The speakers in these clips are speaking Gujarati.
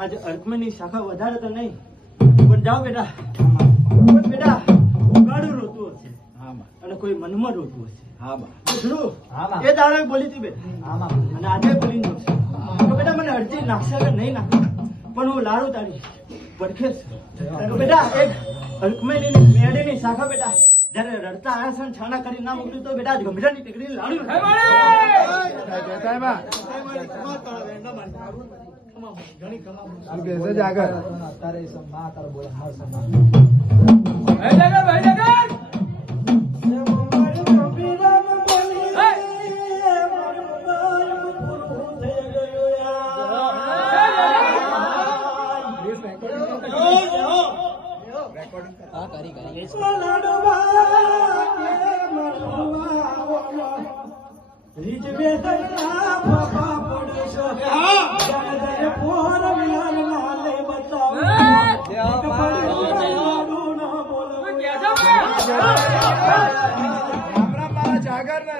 આજે અર્કમની શાખા વધારે તો નહીં પણ જાઓ બેટા પણ બેટા ઉગાડું રોતું હશે અને કોઈ મનમાં રોતું હશે એ દાડો બોલી હતી બેટા અને આજે બોલી દઉં તો બેટા મને અડધી નાખશે કે નહીં નાખે પણ હું લાડુ તારી પડખે તો બેટા એક અર્કમની મેળીની શાખા બેટા જયારે રડતા આયા છે છાના કરી ના મોકલ્યું તો બેટા ગંભીરાની ટેકરી લાડુ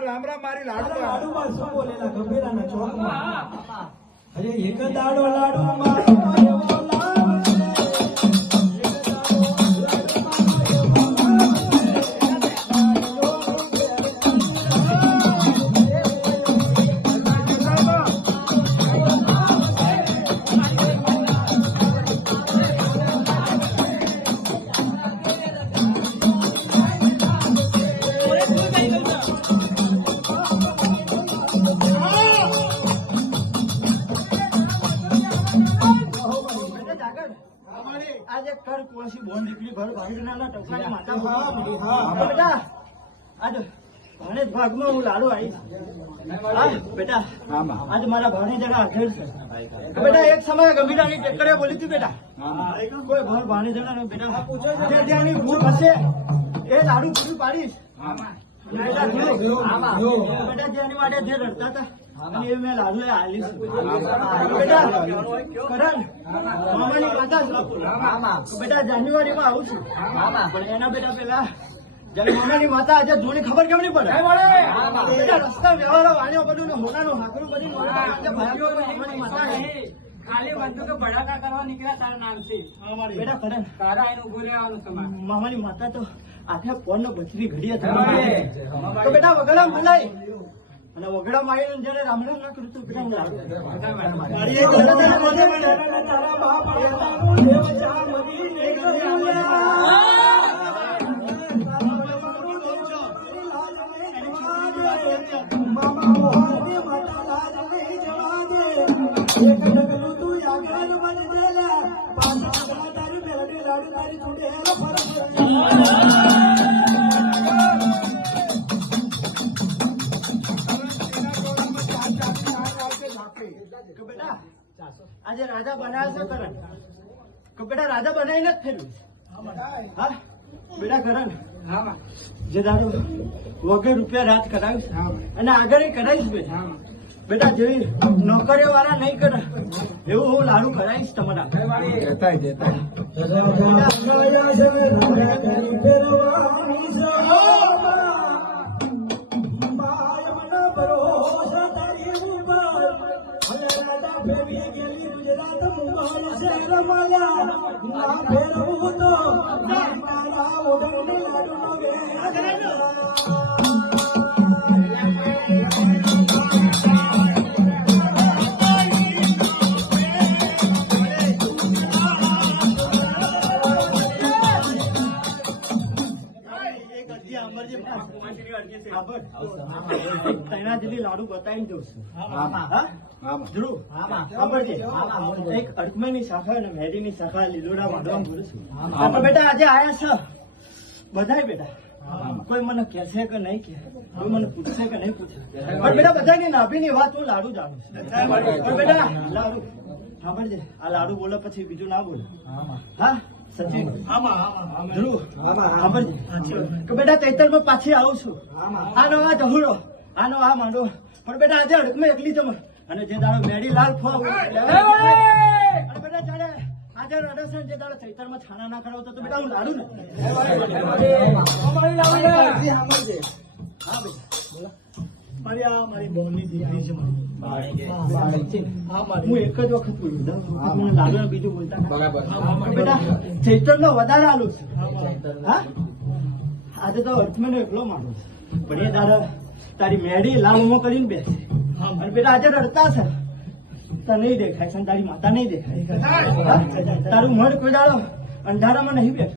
રામ રામ મારી લાડુ શું બોલેલા ગંભીરાના ચોકમાં અરે એક દાડો લાડુ આજે કર કોશી બોન દીકરી ભર ભાઈના ટોકાની માતા બેટા આજે ભાણે ભાગમાં હું લાડુ આવી બેટા આજે મારા ભાણે જરા હાજર છે બેટા એક સમય ગંભીરાની ટેકરે બોલી હતી બેટા કોઈ ભર ભાણે જણા બેટા જેની ભૂલ હશે એ લાડુ પૂરી પાડીશ બેટા જેની માટે જે રડતા હતા અને એ મેં લાડુ એ આલી બેટા કરણ મામાની માતા બેટા જાન્યુઆરીમાં આવું છું પણ એના બેટા પેલા જયારે મામાની માતા આજે જોની ખબર કેમ નહીં પડે બેટા રસ્તા વ્યવહારો વાણ્યો બધું ને હોનાનું હાકરું બધી મામાની માતા ખાલી બંધુ કે ભડાકા કરવા નીકળ્યા તારા નામથી બેટા કરણ તારા એનું ઉભું રહેવાનું તમારે મામાની માતા તો આખે ફોન નો બચરી ઘડી હતી તો બેટા વગડા બોલાય અને વગડા મારીને જયારે રામ રામ ના કર્યું બેટા હું આજે રાજા બનાવે છે કરણ કે બેટા રાજા બનાવી નથી ફેરવું હા બેટા કરણ જે દારૂ વગર રૂપિયા રાત કરાવીશ અને આગળ કરાવીશ બેટા બેટા જેવી નોકરીઓ વાળા નહીં કરે એવું હું લાડુ કરાવીશ તમારા લાડુ બતાવી દઉં છું એક અડકમની શાખા અને મેરીની શાખા લીલોડા વાંધવા બોલું છું બેટા આજે આયા છે બધા બેટા કોઈ મને કહેશે કે નહીં કે કોઈ મને પૂછશે કે નહીં પૂછે પણ બેટા બધાની નાભીની વાત હું લાડુ જાણું છું પણ બેટા લાડુ સાંભળજે આ લાડુ બોલે પછી બીજું ના બોલે હા સચિન ધ્રુવ સાંભળજે કે બેટા ચૈતરમાં પાછી આવું છું આનો આ જહુડો આનો આ માંડો પણ બેટા આજે અડકમાં એકલી જમો અને જે દાડો મેડી લાલ ફો બેટા ચાલે આજે રડસન જે દાડો ચૈતરમાં છાના ના કરાવતો તો બેટા હું લાડુ ને હા બેટા મારી બોનની દીકરી છે હું એક જ વખત બોલું મને લાગે બીજું બોલતા બેટા ચૈતન્ય વધારે આલું છે હા આજે તો અર્થમાં એકલો માનું પણ એ તારી મેડી લાંબો કરીને બેસે અને બેટા આજે રડતા છે તો નહીં દેખાય છે તારી માતા નહીં દેખાય તારું મઢ કોઈ દાડો અંધારામાં નહીં બેઠું